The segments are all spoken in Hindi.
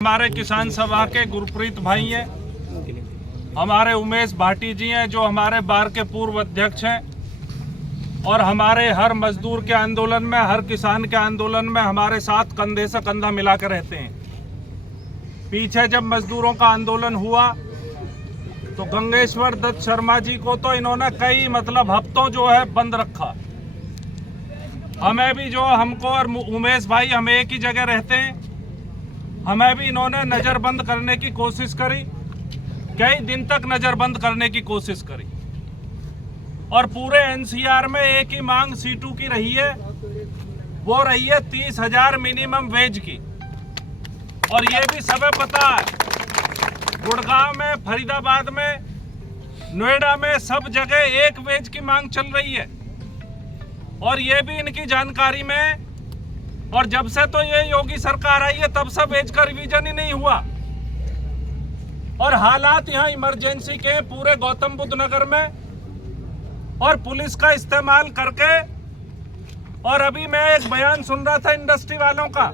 हमारे किसान सभा के गुरप्रीत भाई हैं, हमारे उमेश भाटी जी हैं जो हमारे बार के पूर्व अध्यक्ष हैं और हमारे हर मजदूर के आंदोलन में, हर किसान के आंदोलन में हमारे साथ कंधे से कंधा मिलाकर रहते हैं। पीछे जब मजदूरों का आंदोलन हुआ तो गंगेश्वर दत्त शर्मा जी को तो इन्होंने कई हफ्तों जो है बंद रखा। हमें भी जो हमको और उमेश भाई हम एक ही जगह रहते हैं, हमें भी इन्होंने नज़रबंद करने की कोशिश करी, कई दिन तक नज़रबंद करने की कोशिश करी और पूरे एनसीआर में एक ही मांग C2 की रही है, वो रही है 30,000 मिनिमम वेज की। और ये भी सबे पता है, गुड़गांव में, फरीदाबाद में, नोएडा में सब जगह एक वेज की मांग चल रही है और ये भी इनकी जानकारी में। और जब से तो ये योगी सरकार आई है तब से वेज का रिवीजन ही नहीं हुआ और हालात यहाँ इमरजेंसी के पूरे गौतम बुद्ध नगर में और पुलिस का इस्तेमाल करके। और अभी मैं एक बयान सुन रहा था इंडस्ट्री वालों का,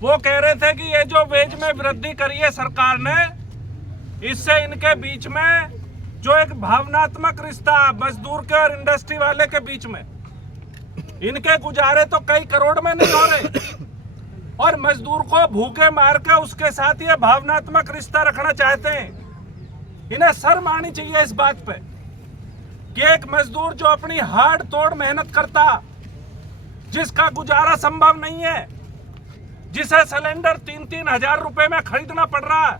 वो कह रहे थे कि ये जो वेज में वृद्धि करी है सरकार ने, इससे इनके बीच में जो एक भावनात्मक रिश्ता मजदूर के और इंडस्ट्री वाले के बीच में, इनके गुजारे तो कई करोड़ में नहीं हो रहे और मजदूर को भूखे मार के उसके साथ ये भावनात्मक रिश्ता रखना चाहते हैं। इन्हें शर्म आनी चाहिए इस बात पे कि एक मजदूर जो अपनी हाड़ तोड़ मेहनत करता, जिसका गुजारा संभव नहीं है, जिसे सिलेंडर 3-3 हजार रुपए में खरीदना पड़ रहा है,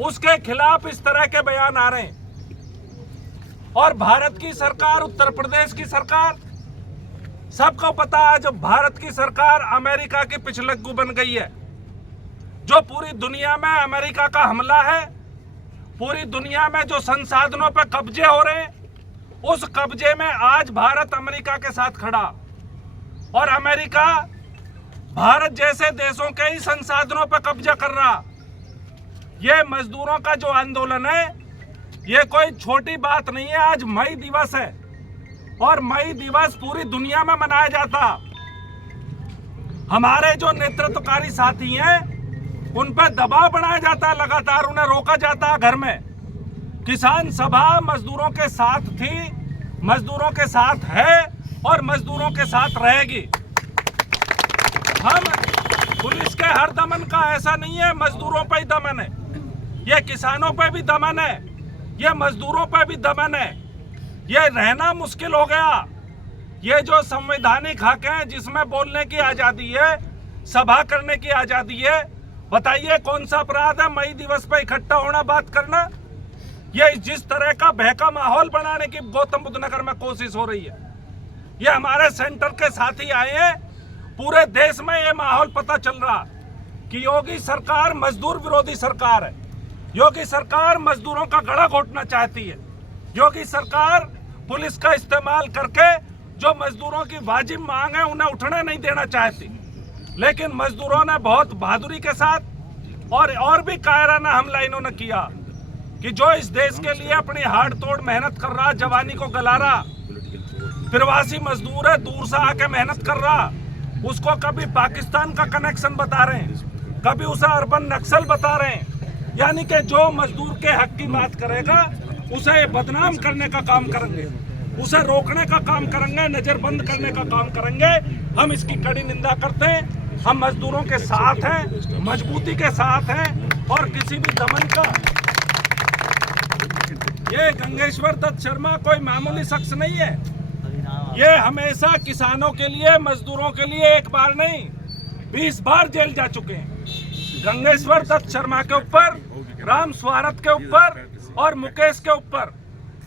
उसके खिलाफ इस तरह के बयान आ रहे हैं। और भारत की सरकार, उत्तर प्रदेश की सरकार, सबको पता है जब भारत की सरकार अमेरिका की पिछलग्गू बन गई है, जो पूरी दुनिया में अमेरिका का हमला है, पूरी दुनिया में जो संसाधनों पर कब्जे हो रहे हैं, उस कब्जे में आज भारत अमेरिका के साथ खड़ा और अमेरिका भारत जैसे देशों के ही संसाधनों पर कब्जा कर रहा। ये मजदूरों का जो आंदोलन है, ये कोई छोटी बात नहीं है। आज मई दिवस है और मई दिवस पूरी दुनिया में मनाया जाता। हमारे जो नेतृत्वकारी साथी हैं उन पर दबाव बनाया जाता, लगातार उन्हें रोका जाता घर में। किसान सभा मजदूरों के साथ थी, मजदूरों के साथ है और मजदूरों के साथ रहेगी। हम पुलिस के हर दमन का ऐसा नहीं है, मजदूरों पर ही दमन है, ये किसानों पर भी दमन है, ये मजदूरों पर भी दमन है। ये रहना मुश्किल हो गया। ये जो संवैधानिक हक है जिसमें बोलने की आजादी है, सभा करने की आजादी है, बताइए कौन सा अपराध है मई दिवस पर इकट्ठा होना, बात करना? ये जिस तरह का बहका माहौल बनाने की गौतम बुद्ध नगर में कोशिश हो रही है, ये हमारे सेंटर के साथी आए हैं, पूरे देश में ये माहौल पता चल रहा कि योगी सरकार मजदूर विरोधी सरकार है। योगी सरकार मजदूरों का गला घोटना चाहती है। योगी सरकार पुलिस का इस्तेमाल करके जो मजदूरों की वाजिब मांग है उन्हें उठने नहीं देना चाहती। लेकिन मजदूरों ने बहुत बहादुरी के साथ और भी कायराना हमला इन्होंने किया कि जो इस देश के लिए अपनी हाड़ तोड़ मेहनत कर रहा, जवानी को गला रहा, प्रवासी मजदूर है, दूर से आके मेहनत कर रहा, उसको कभी पाकिस्तान का कनेक्शन बता रहे हैं, कभी उसे अर्बन नक्सल बता रहे हैं। यानी कि जो मजदूर के हक की बात करेगा उसे बदनाम करने का काम करेंगे, उसे रोकने का काम करेंगे, नजरबंद करने का काम करेंगे। हम इसकी कड़ी निंदा करते हैं। हम मजदूरों के साथ हैं, मजबूती के साथ हैं और किसी भी दमन का। ये गंगेश्वर दत्त शर्मा कोई मामूली शख्स नहीं है, ये हमेशा किसानों के लिए, मजदूरों के लिए एक बार नहीं 20 बार जेल जा चुके हैं। गंगेश्वर दत्त शर्मा के ऊपर, राम स्वारथ के ऊपर और मुकेश के ऊपर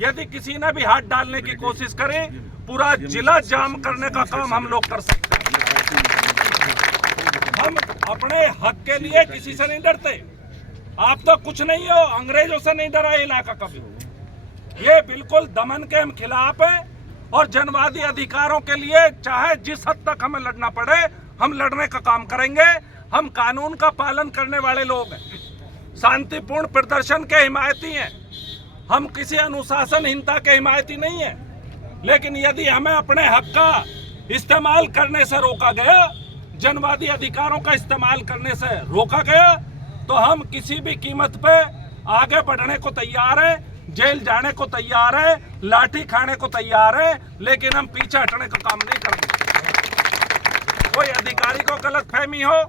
यदि किसी ने भी हाथ डालने की कोशिश करे, पूरा जिला जाम करने का काम हम लोग कर सकते हैं। हम अपने हक के लिए किसी से नहीं डरते। आप तो कुछ नहीं हो, अंग्रेजों से नहीं डरा ये इलाका कभी। ये बिल्कुल दमन के हम खिलाफ है और जनवादी अधिकारों के लिए चाहे जिस हद तक हमें लड़ना पड़े हम लड़ने का काम करेंगे। हम कानून का पालन करने वाले लोग हैं, शांतिपूर्ण प्रदर्शन के हिमायती हैं, हम किसी अनुशासनहीनता के हिमायती नहीं है। लेकिन यदि हमें अपने हक का इस्तेमाल करने से रोका गया, जनवादी अधिकारों का इस्तेमाल करने से रोका गया तो हम किसी भी कीमत पे आगे बढ़ने को तैयार है, जेल जाने को तैयार है, लाठी खाने को तैयार है, लेकिन हम पीछे हटने का काम नहीं करेंगे। कोई अधिकारी को गलतफहमी हो,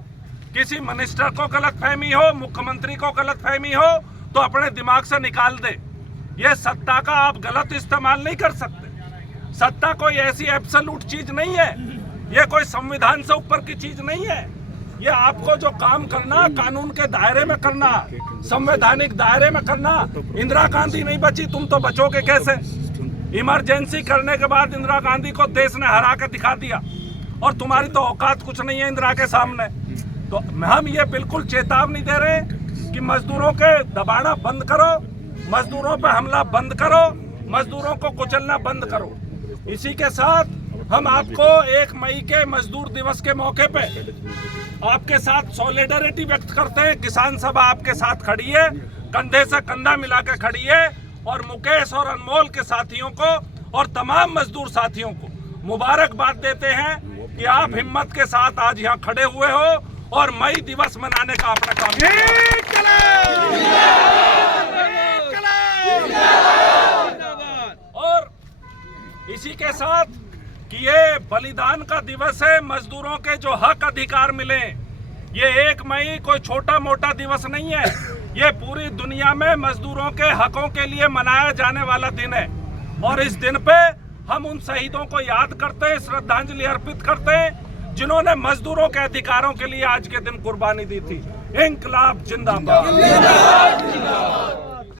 किसी मिनिस्टर को गलतफहमी हो, मुख्यमंत्री को गलतफहमी हो तो अपने दिमाग से निकाल दे। ये सत्ता का आप गलत इस्तेमाल नहीं कर सकते। सत्ता कोई ऐसी एब्सोल्यूट चीज नहीं है, ये कोई संविधान से ऊपर की चीज नहीं है। ये आपको जो काम करना कानून के दायरे में करना, संवैधानिक दायरे में करना। इंदिरा गांधी नहीं बची, तुम तो बचोगे कैसे? इमरजेंसी करने के बाद इंदिरा गांधी को देश ने हरा के दिखा दिया और तुम्हारी तो औकात कुछ नहीं है इंदिरा के सामने। तो हम ये बिल्कुल चेतावनी दे रहे हैं कि मजदूरों के दबाना बंद करो, मजदूरों पे हमला बंद करो, मजदूरों को कुचलना बंद करो। इसी के साथ हम आपको 1 मई के मजदूर दिवस के मौके पे आपके साथ सॉलिडरिटी व्यक्त करते हैं। किसान सभा आपके साथ खड़ी है, कंधे से कंधा मिला के खड़ी है और मुकेश और अनमोल के साथियों को और तमाम मजदूर साथियों को मुबारकबाद देते हैं कि आप हिम्मत के साथ आज यहाँ खड़े हुए हो और मई दिवस मनाने का अपना काम और इसी के साथ कि ये बलिदान का दिवस है, मजदूरों के जो हक अधिकार मिले। ये 1 मई कोई छोटा मोटा दिवस नहीं है, ये पूरी दुनिया में मजदूरों के हकों के लिए मनाया जाने वाला दिन है। और इस दिन पे हम उन शहीदों को याद करते हैं, श्रद्धांजलि अर्पित करते हैं जिन्होंने मजदूरों के अधिकारों के लिए आज के दिन कुर्बानी दी थी। इंकलाब जिंदाबाद।